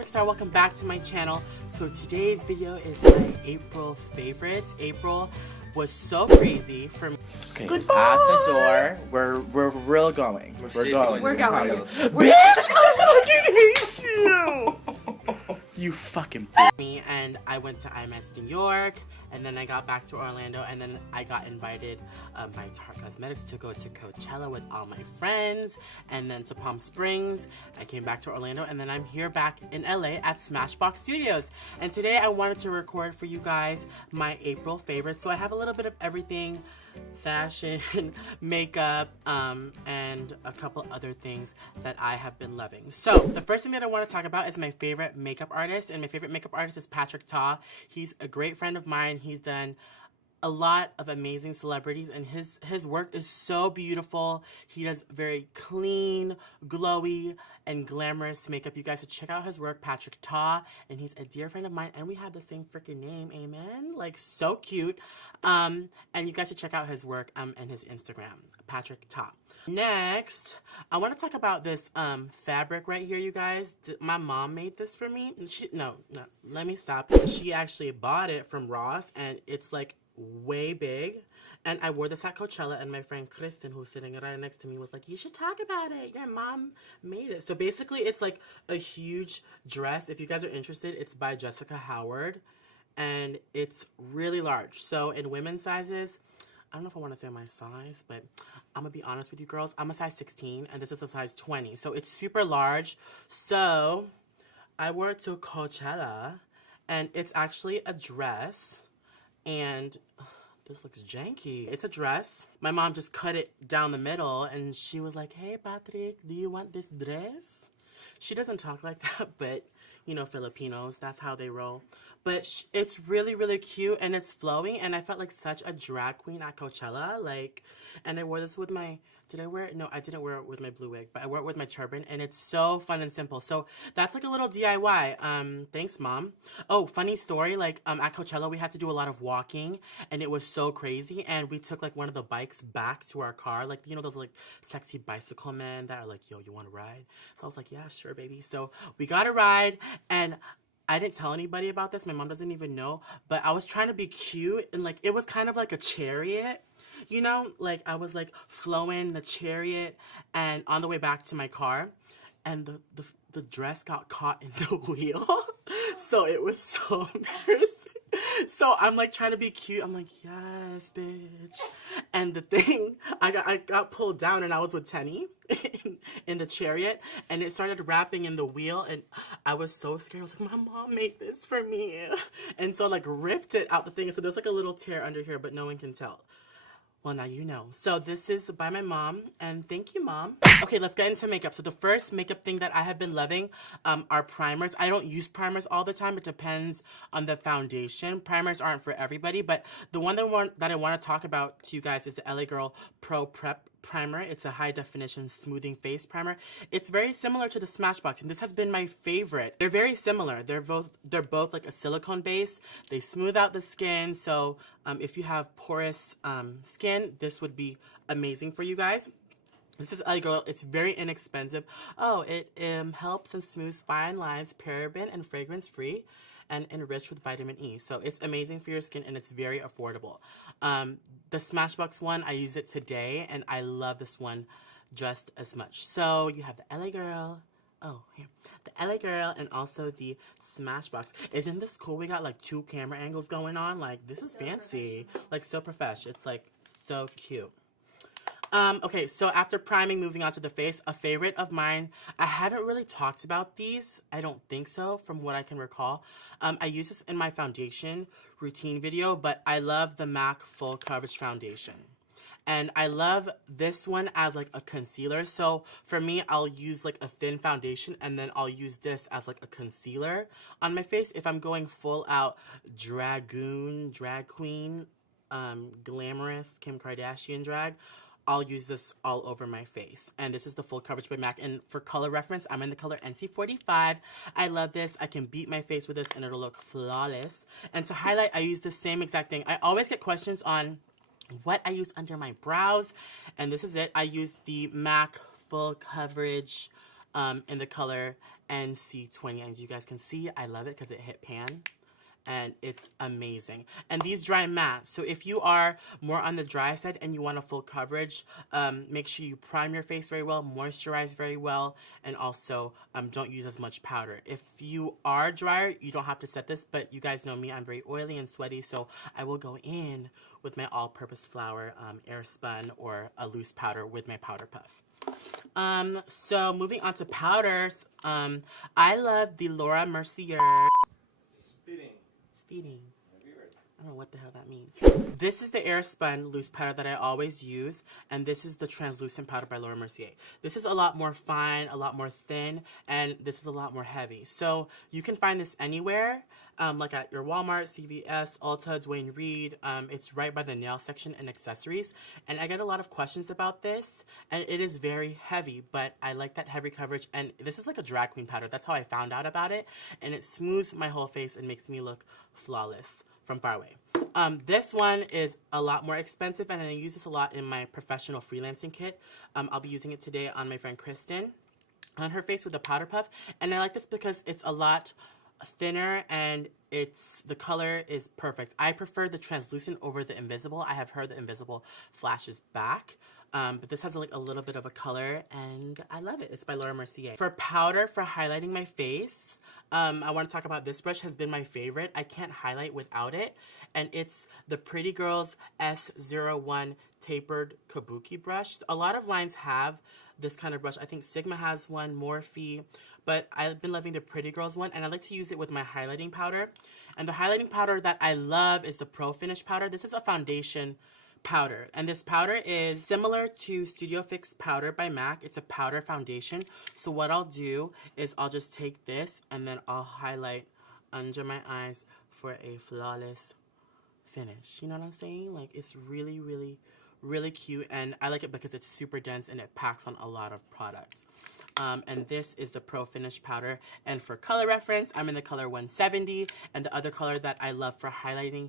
Theepatrickstar, welcome back to my channel. So today's video is my April favorites. April was so crazy for me. Okay, Goodbye. at the door, we're real going. We're going. Bitch, I fucking hate you! You fucking me. And I went to IMAX New York, and then I got back to Orlando, and then I got invited by Smashbox Cosmetics to go to Coachella with all my friends, and then to Palm Springs. I came back to Orlando, and then I'm here back in LA at Smashbox Studios. And today I wanted to record for you guys my April favorites. So I have a little bit of everything, fashion, makeup, and a couple other things that I have been loving. So the first thing that I want to talk about is my favorite makeup artist, and my favorite makeup artist is Patrick Starr. He's a great friend of mine. He's done a lot of amazing celebrities, and his work is so beautiful. He does very clean, glowy, and glamorous makeup. You guys should check out his work, Patrick Starr, and he's a dear friend of mine, and we have the same freaking name, amen? Like, so cute. And you guys should check out his work and his Instagram, Patrick Starr. Next, I want to talk about this fabric right here, you guys. My mom made this for me. No, let me stop. She actually bought it from Ross, and it's like way big, and I wore this at Coachella, and my friend Kristen, who's sitting right next to me, was like, you should talk about it, your mom made it. So basically it's like a huge dress. If you guys are interested, it's by Jessica Howard, and it's really large. So in women's sizes, I don't know if I want to say my size, but I'm gonna be honest with you girls, I'm a size 16 and this is a size 20, so it's super large. So I wore it to Coachella, and it's actually a dress. And this looks janky. It's a dress. My mom just cut it down the middle, and she was like, hey, Patrick, do you want this dress? She doesn't talk like that, but, you know, Filipinos, that's how they roll. But it's really, really cute, and it's flowing, and I felt like such a drag queen at Coachella. Like, and I wore this with my, did I wear it? No, I didn't wear it with my blue wig, but I wore it with my turban, and it's so fun and simple. So that's like a little DIY. Thanks, Mom. Oh, funny story, like, at Coachella, we had to do a lot of walking, and it was so crazy, and we took, like, one of the bikes back to our car, like, you know, those, like, sexy bicycle men that are like, yo, you want to ride? So I was like, yeah, sure, baby. So we got a ride, and I didn't tell anybody about this. My mom doesn't even know, but I was trying to be cute, and, like, it was kind of like a chariot. You know, like, I was, like, flowing the chariot, and on the way back to my car, and the dress got caught in the wheel. So it was so embarrassing. So I'm, like, trying to be cute. I'm like, yes, bitch. And the thing, I got pulled down, and I was with Tenny in the chariot, and it started wrapping in the wheel, and I was so scared. I was like, my mom made this for me. And so, like, ripped it out the thing. So there's, like, a little tear under here, but no one can tell. Well, now you know. So this is by my mom, and thank you, Mom. Okay, let's get into makeup. So the first makeup thing that I have been loving are primers. I don't use primers all the time. It depends on the foundation. Primers aren't for everybody, but the one that I want to talk about to you guys is the LA Girl Pro Prep Primer. It's a high definition smoothing face primer. It's very similar to the Smashbox, and this has been my favorite. They're very similar. They're both like a silicone base. They smooth out the skin, so if you have porous skin, this would be amazing for you guys. This is LA Girl. It's very inexpensive. Oh, it helps and smooths fine lines, paraben and fragrance free, and enriched with vitamin E. So it's amazing for your skin, and it's very affordable. The Smashbox one, I used it today, and I love this one just as much. So you have the LA Girl. Oh, here. The LA Girl and also the Smashbox. Isn't this cool? We got like 2 camera angles going on. Like, this is so fancy. Like, so professional. It's like so cute. Okay, so after priming, moving on to the face, a favorite of mine, I haven't really talked about these, I don't think so, from what I can recall. I use this in my foundation routine video, but I love the MAC Full Coverage Foundation. And I love this one as like a concealer. So for me, I'll use like a thin foundation, and then I'll use this as like a concealer on my face. If I'm going full out drag queen, glamorous, Kim Kardashian drag, I'll use this all over my face. And this is the Full Coverage by MAC. And for color reference, I'm in the color NC45. I love this. I can beat my face with this, and it'll look flawless. And to highlight, I use the same exact thing. I always get questions on what I use under my brows, and this is it. I use the MAC Full Coverage in the color NC20. And as you guys can see, I love it because it hit pan. And it's amazing. And these dry matte. So if you are more on the dry side and you want a full coverage, make sure you prime your face very well, moisturize very well, and also don't use as much powder. If you are drier, you don't have to set this, but you guys know me, I'm very oily and sweaty, so I will go in with my all-purpose flour, air spun, or a loose powder with my powder puff. So moving on to powders, I love the Laura Mercier. Speeding. I don't know what the hell that means. This is the air spun loose powder that I always use, and this is the translucent powder by Laura Mercier. This is a lot more fine, a lot more thin, and this is a lot more heavy. So you can find this anywhere, like at your Walmart, CVS, Ulta, Dwayne Reed. It's right by the nail section and accessories. And I get a lot of questions about this, and it is very heavy, but I like that heavy coverage. And this is like a drag queen powder. That's how I found out about it. And it smooths my whole face and makes me look flawless from far away. This one is a lot more expensive, and I use this a lot in my professional freelancing kit. I'll be using it today on my friend Kristen, on her face with a powder puff. And I like this because it's a lot thinner and the color is perfect. I prefer the translucent over the invisible. I have heard the invisible flashes back. But this has like a little bit of a color, and I love it. It's by Laura Mercier. For powder, for highlighting my face, I want to talk about this brush. Has been my favorite. I can't highlight without it, and it's the Pretty Girls S01 Tapered Kabuki brush. A lot of lines have this kind of brush. I think Sigma has one, Morphe, but I've been loving the Pretty Girls one, and I like to use it with my highlighting powder. And the highlighting powder that I love is the Pro Finish powder. This is a foundation powder, and this powder is similar to Studio Fix powder by MAC. It's a powder foundation. So what I'll do is I'll just take this and then I'll highlight under my eyes for a flawless finish. You know what I'm saying? Like, it's really, really, really cute, and I like it because it's super dense and it packs on a lot of products. And this is the Pro Finish powder. And for color reference, I'm in the color 170. And the other color that I love for highlighting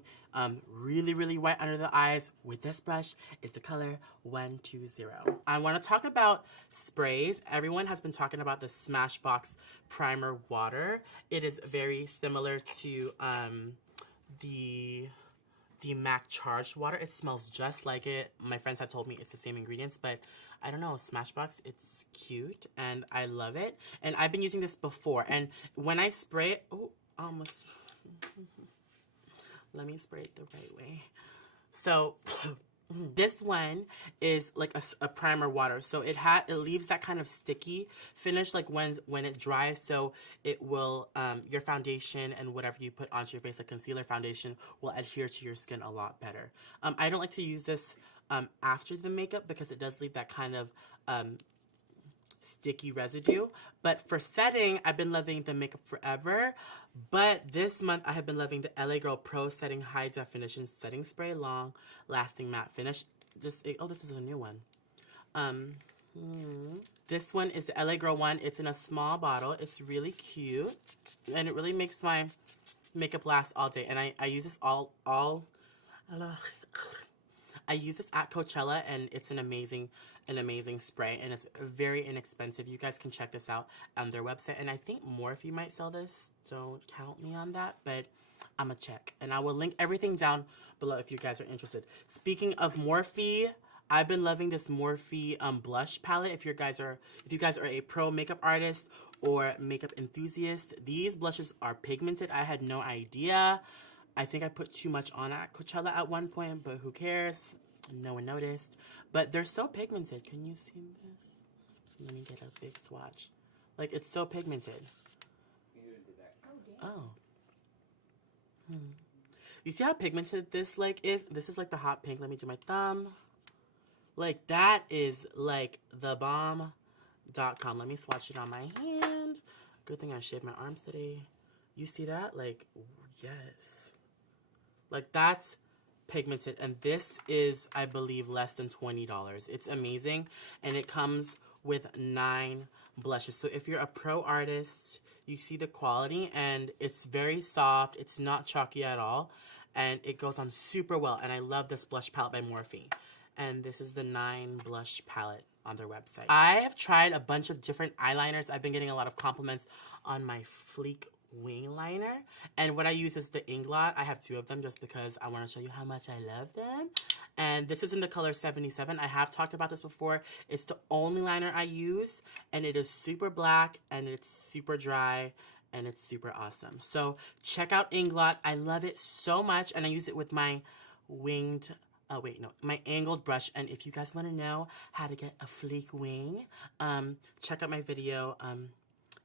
really, really white under the eyes with this brush is the color 120. I want to talk about sprays. Everyone has been talking about the Smashbox Primer Water. It is very similar to the MAC Charged Water. It smells just like it. My friends had told me it's the same ingredients, but I don't know, Smashbox, it's cute and I love it. And I've been using this before, and when I spray it, oh, almost, let me spray it the right way. So this one is like a primer water, so it leaves that kind of sticky finish like when it dries, so it will your foundation and whatever you put onto your face, like concealer, foundation, will adhere to your skin a lot better. I don't like to use this after the makeup because it does leave that kind of sticky residue. But for setting, I've been loving the Makeup Forever, but this month I have been loving the LA Girl Pro Setting High Definition Setting Spray Long Lasting Matte Finish. Oh, this is a new one. This one is the LA Girl one. It's in a small bottle. It's really cute, and it really makes my makeup last all day. And I use this I use this at Coachella, and it's an amazing spray, and it's very inexpensive. You guys can check this out on their website, and I think Morphe might sell this. Don't count me on that, but I'm gonna check, and I will link everything down below if you guys are interested. Speaking of Morphe, I've been loving this Morphe blush palette. If you guys are a pro makeup artist or makeup enthusiast, these blushes are pigmented. I had no idea. I think I put too much on at Coachella at one point, but who cares? No one noticed. But they're so pigmented. Can you see this? Let me get a big swatch. Like, it's so pigmented. Oh. You see how pigmented this, like, is? This is, like, the hot pink. Let me do my thumb. Like, that is, like, the bomb.com. Let me swatch it on my hand. Good thing I shaved my arms today. You see that? Like, yes. Like, that's pigmented, and this is, I believe, less than $20. It's amazing, and it comes with 9 blushes. So if you're a pro artist, you see the quality, and it's very soft. It's not chalky at all, and it goes on super well. And I love this blush palette by Morphe. And this is the 9 blush palette on their website. I have tried a bunch of different eyeliners. I've been getting a lot of compliments on my Fleek wing liner. And what I use is the Inglot. I have 2 of them just because I want to show you how much I love them. And this is in the color 77. I have talked about this before. It's the only liner I use, and it is super black, and it's super dry, and it's super awesome. So check out Inglot. I love it so much, and I use it with my winged, my angled brush. And if you guys want to know how to get a Fleek wing, check out my video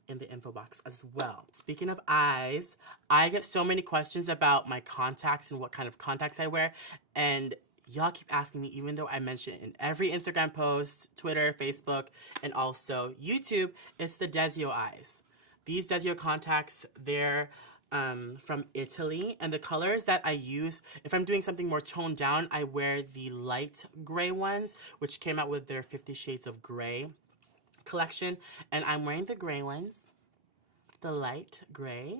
in the info box as well. Speaking of eyes, I get so many questions about my contacts and what kind of contacts I wear, and y'all keep asking me, even though I mention it in every Instagram post, Twitter, Facebook, and also YouTube, it's the Desio eyes. These Desio contacts, they're from Italy, and the colors that I use, if I'm doing something more toned down, I wear the light gray ones, which came out with their 50 Shades of Gray collection, and I'm wearing the gray ones, the light gray,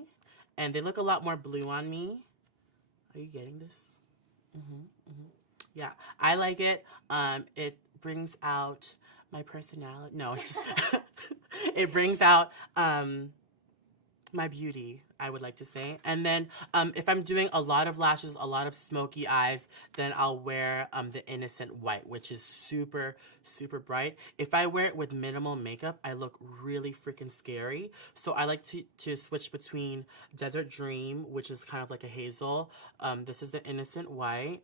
and they look a lot more blue on me. Are you getting this? Yeah, I like it. It brings out my personality. No, it's just it brings out my beauty, I would like to say. And then if I'm doing a lot of lashes, a lot of smoky eyes, then I'll wear the Innocent White, which is super, super bright. If I wear it with minimal makeup, I look really freaking scary. So I like to switch between Desert Dream, which is kind of like a hazel. This is the Innocent White.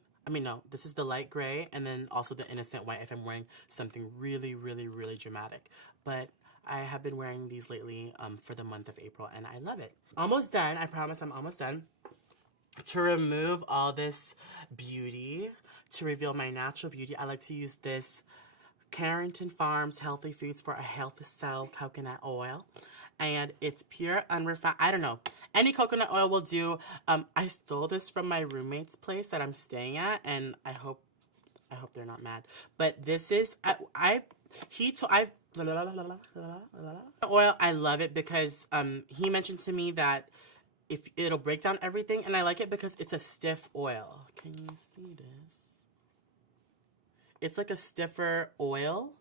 This is the light gray, and then also the Innocent White if I'm wearing something really, really, really dramatic. But I have been wearing these lately for the month of April, and I love it. Almost done. I promise I'm almost done. To remove all this beauty, to reveal my natural beauty, I like to use this Carrington Farms Healthy Foods for a Healthy Cell coconut oil. And it's pure, unrefined, I don't know. Any coconut oil will do. I stole this from my roommate's place that I'm staying at, and I hope they're not mad. But this is, oil, I love it because he mentioned to me that if it'll break down everything, and I like it because it's a stiff oil. Can you see this? It's like a stiffer oil,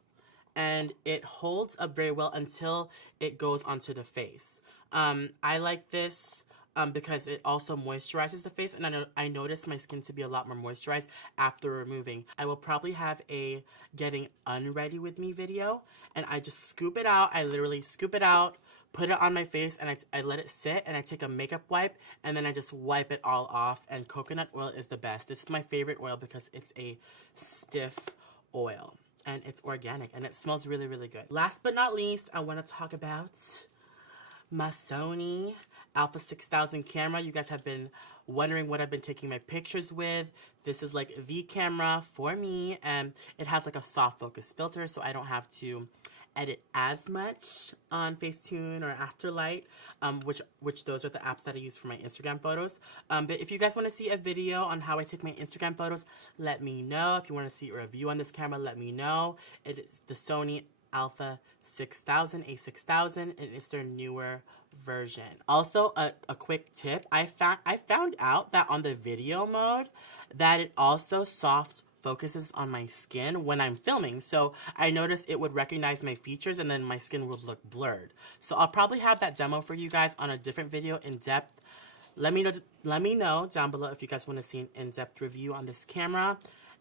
and it holds up very well until it goes onto the face. I like this because it also moisturizes the face, and I noticed my skin to be a lot more moisturized after removing. I will probably have a getting unready with me video, and I just scoop it out. I literally scoop it out, put it on my face, and I let it sit, and I take a makeup wipe, and then I just wipe it all off, and coconut oil is the best. This is my favorite oil because it's a stiff oil, and it's organic, and it smells really, really good. Last but not least, I want to talk about my Sony Alpha 6000 camera. You guys have been wondering what I've been taking my pictures with. This is like the camera for me, and it has like a soft focus filter, so I don't have to edit as much on Facetune or Afterlight, which those are the apps that I use for my Instagram photos. But if you guys want to see a video on how I take my Instagram photos, let me know. If you want to see a review on this camera, let me know. It is the Sony Alpha 6000, A6000, and it's their newer version. Also, a quick tip, I found out that on the video mode, that it also soft focuses on my skin when I'm filming. So I noticed it would recognize my features, and then my skin would look blurred. So I'll probably have that demo for you guys on a different video in depth. Let me know down below if you guys want to see an in-depth review on this camera.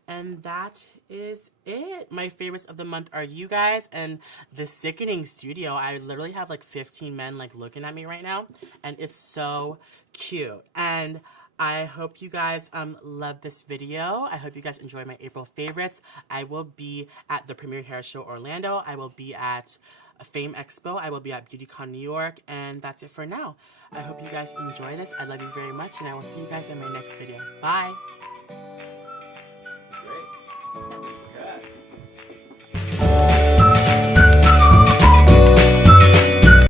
And that is it. My favorites of the month are you guys and the Sickening Studio. I literally have like 15 men like looking at me right now, and it's so cute. And I hope you guys love this video. I hope you guys enjoy my April favorites. I will be at the Premier Hair Show Orlando. I will be at Fame Expo. I will be at BeautyCon New York. And that's it for now. I hope you guys enjoy this. I love you very much, and I will see you guys in my next video. Bye!